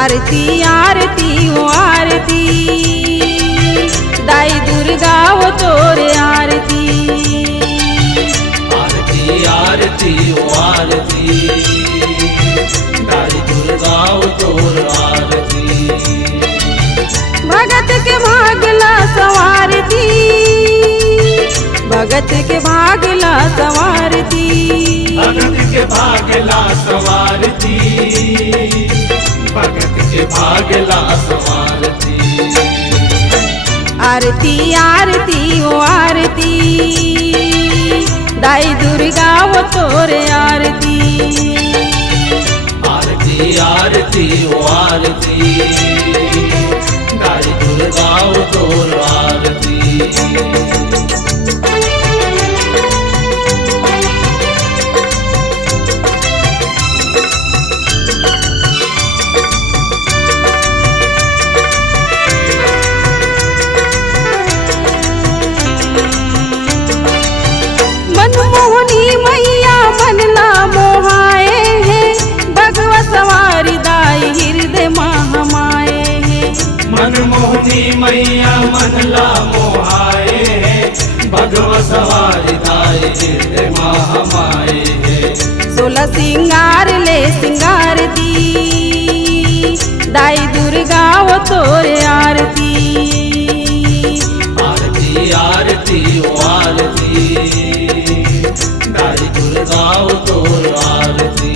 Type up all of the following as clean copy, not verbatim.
आरती आरती ओ आरती दाई दुर्गा वो तोरे आरती आरती आरती ओ आरती दाई दुर्गा वो तोर आरती भगत के भागला सवारती भगत के भागला सवारती भगत के भागला सवारती भगत के भागला सवारती आरती आरती ओ आरती दाई दुर्गा वो तोरे आरती आरती आरती ओ आरती दाई दुर्गा वो तोर आरती मनमोहनी मैया मनला मोहाए है भगवा सवारी दाई हृदय महामाए है मनमोहनी मैया मनला मोहाए है भगवा सवारी दाई हृदय महामाए है 16 सिंगार ले सिंगार दी दाई दुर्गा वो तोरे आरती आरती आरती ओ आरती दाई दुर्गा वो तोर आरती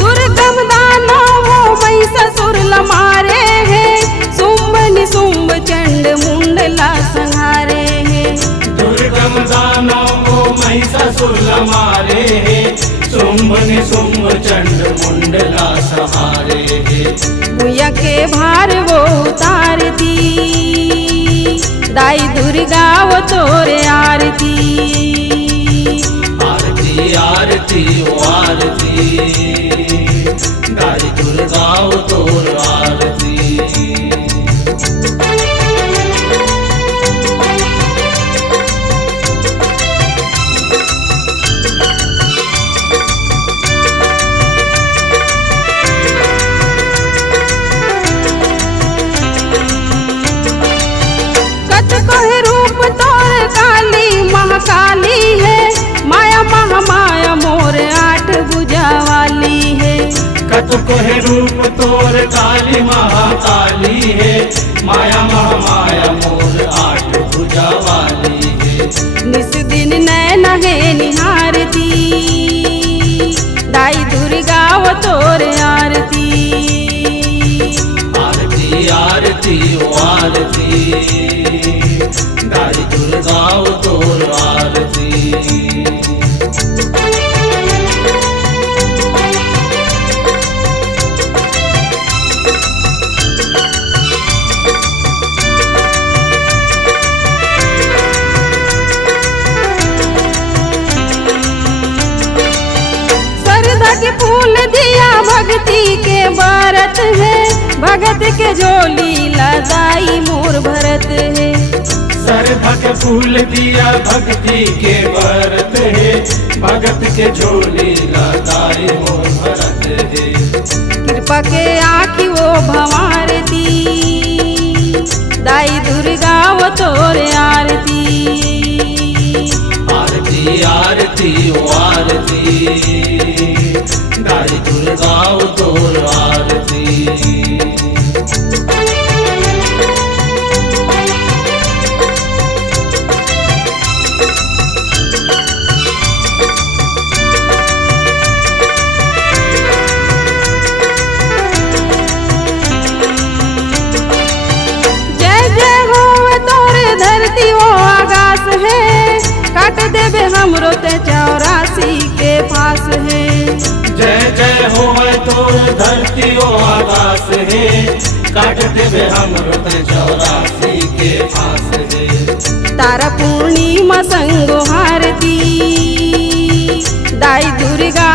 दुर्गम दानव वो महिषासुर लमारे है शुंभ निशुंभ चंड मुंडला संहारे है दुर्गम दानव को महिषासुर मारे है शुंभ निशुंभ चंड मुंडला सहारे है भुया के भार वो उतारती दाई दुर्गा वो तोरे आरती आरती आरती ओ आरती दाई दुर्गा वो तोर आरती कत कोहे रूप तोर काली महाकाली है माया महामाया मोर 8 भुजा वाली है कत कोहे रूप तोर काली महाकाली है माया महामाया मोर 8 भुजा वाली है निस दिन नैन है निहारती दाई दुर्गा वो तोरे आरती आरती आरती ओ आरती दाई दुर्गा वो तोर आरती सरधा के फूल दिया भक्ति के बरत है भगत के झोली लदाई मोर भरत है सरधा के फूल दिया भक्ति के व्रत है भगत के झोली लदाई मोर भरत है कृपा के आँखी वो भंवारती दाई दुर्गा वो तोरे आरती आरती आरती ओ आरती दाई दुर्गा वो तोर आरती जय जय हो तोरे धरती वो आकाश है काट देवे हमरो ते 84 के पास है जय जय हो तोर धरती ओ आकाश है काट देवे हमरो ते 84 के पास है तारा पूर्णिमा संगो हारती दाई दुर्गा